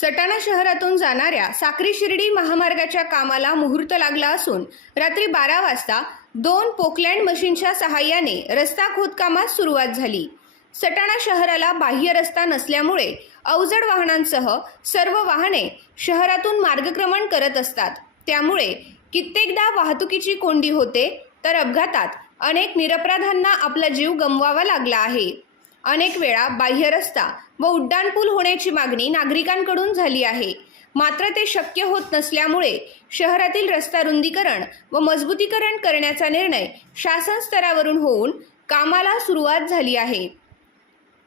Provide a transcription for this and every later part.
सटाणा शहरातून जाणाऱ्या साक्री शिर्डी महामार्गाच्या कामाला मुहूर्त लागला असून रात्री बारा वाजता दोन पोकलँड मशीनच्या सहाय्याने रस्ता खोदकामास सुरुवात झाली. सटाणा शहराला बाह्य रस्ता नसल्यामुळे अवजड वाहनांसह सर्व वाहने शहरातून मार्गक्रमण करत असतात. त्यामुळे कित्येकदा वाहतुकीची कोंडी होते तर अपघातात अनेक निरपराधांना आपला जीव गमवावा लागला आहे. अनेक वेळा बाह्य रस्ता व उड्डाणपूल होण्याची मागणी नागरिकांकडून झाली आहे. मात्र ते शक्य होत नसल्यामुळे शहरातील रस्ता रुंदीकरण व मजबूतीकरण करण्याचा निर्णय शासन स्तरावरून होऊन कामाला सुरुवात झाली आहे.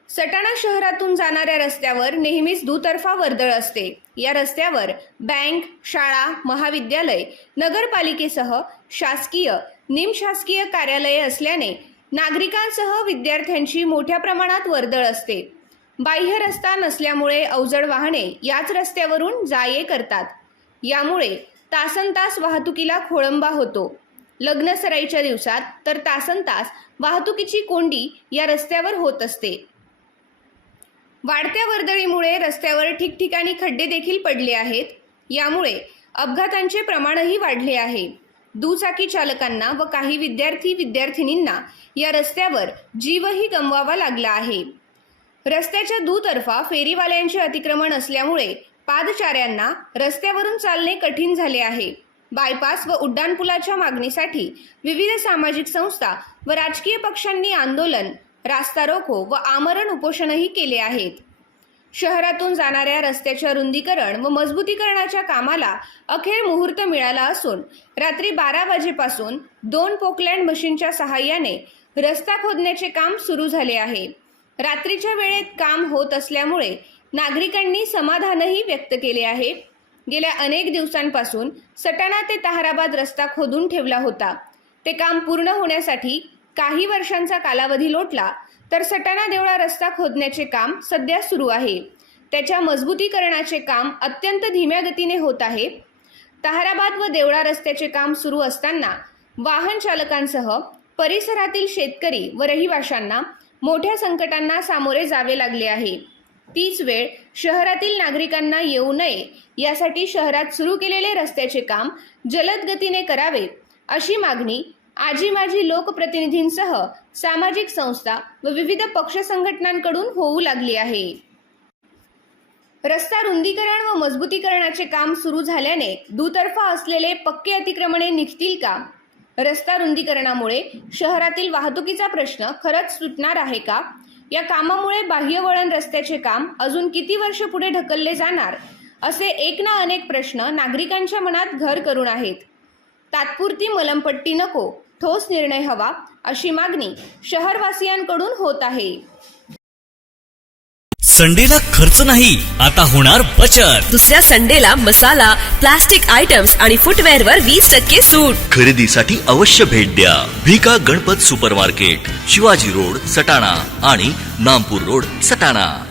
सटाणा शहरातून जाणाऱ्या रस्त्यावर नेहमीच दुतर्फा वर्दळ असते. या रस्त्यावर बँक शाळा महाविद्यालय नगरपालिकेसह शासकीय निमशासकीय कार्यालये असल्याने नागरिकांसह विद्यार्थ्यांची मोठ्या प्रमाणात वर्दळ असते. बाह्य रस्ता नसल्यामुळे अवजड वाहने याच रस्त्यावरून जाये करतात. यामुळे तासन तास वाहतुकीला खोळंबा होतो. लग्न सराईच्या दिवसात तर तासन तास वाहतुकीची कोंडी या रस्त्यावर होत असते. वाढत्या वर्दळीमुळे रस्त्यावर ठिकठिकाणी खड्डे देखील पडले आहेत. यामुळे अपघातांचे प्रमाणही वाढले आहे. दुचाकी चालकांना व काही विद्यार्थी विद्यार्थिनींना या रस्त्यावर जीवही गमवावा लागला आहे. रस्त्याच्या दुतर्फा फेरीवाल्यांचे अतिक्रमण असल्यामुळे पादचाऱ्यांना रस्त्यावरून चालणे कठीण झाले आहे. बायपास व उड्डाणपुलाच्या मागणीसाठी विविध सामाजिक संस्था व राजकीय पक्षांनी आंदोलन रास्ता रोको व आमरण उपोषणही केले आहेत. शहरातून जाणाऱ्या रस्त्याच्या रुंदीकरण व मजबूतीकरणाच्या कामाला अखेर मुहूर्त मिळाला असून रात्री बारा वाजेपासून दोन पोकलँड मशीनच्या सहाय्याने रस्ता खोदण्याचे काम सुरू झाले आहे. रात्रीच्या वेळेत काम होत असल्यामुळे नागरिकांनी समाधानही व्यक्त केले आहे. गेल्या अनेक दिवसांपासून सटाणा ते ताहराबाद रस्ता खोदून ठेवला होता. ते काम पूर्ण होण्यासाठी काही वर्षांचा कालावधी लोटला तर सटाणा देवळा रस्ता खोदण्याचे काम सध्या सुरू आहे. त्याच्या मजबूतीकरणाचे काम अत्यंत धीम्या गतीने होत आहे. ताहराबाद व देवळा रस्त्याचे काम सुरू असताना वाहन चालकांसह परिसरातील शेतकरी व रहिवाशांना मोठ्या संकटांना सामोरे जावे लागले आहे. तीच वेळ शहरातील नागरिकांना येऊ नये यासाठी शहरात सुरू केलेले रस्त्याचे काम जलद गतीने करावे अशी मागणी आजी माजी लोकप्रतिनिधींसह सामाजिक संस्था व विविध पक्ष संघटनांकडून होऊ लागली आहे. रस्ता रुंदीकरण व मजबूतीकरणाचे काम सुरू झाल्याने दुतर्फा असलेले पक्के अतिक्रमणे निघतील का? रस्ता रुंदीकरणामुळे शहरातील वाहतुकीचा प्रश्न खरंच सुटणार आहे का? या कामामुळे बाह्यवळण रस्त्याचे काम अजून किती वर्ष पुढे ढकलले जाणार? असे एक ना अनेक प्रश्न नागरिकांच्या मनात घर करून आहेत. तात्पुरती मलमपट्टी नको ठोस निर्णय हवा अशी मागणी शहरवासियांकडून होत आहे. संडेला खर्च नाही आता होणार बचत. दुसऱ्या संडेला मसाला प्लास्टिक आयटम्स आणि फुटवेअर वर वीस टक्के सूट. खरेदीसाठी अवश्य भेट द्या. भिका गणपत सुपरमार्केट शिवाजी रोड सटाणा आणि नामपूर रोड सटाणा.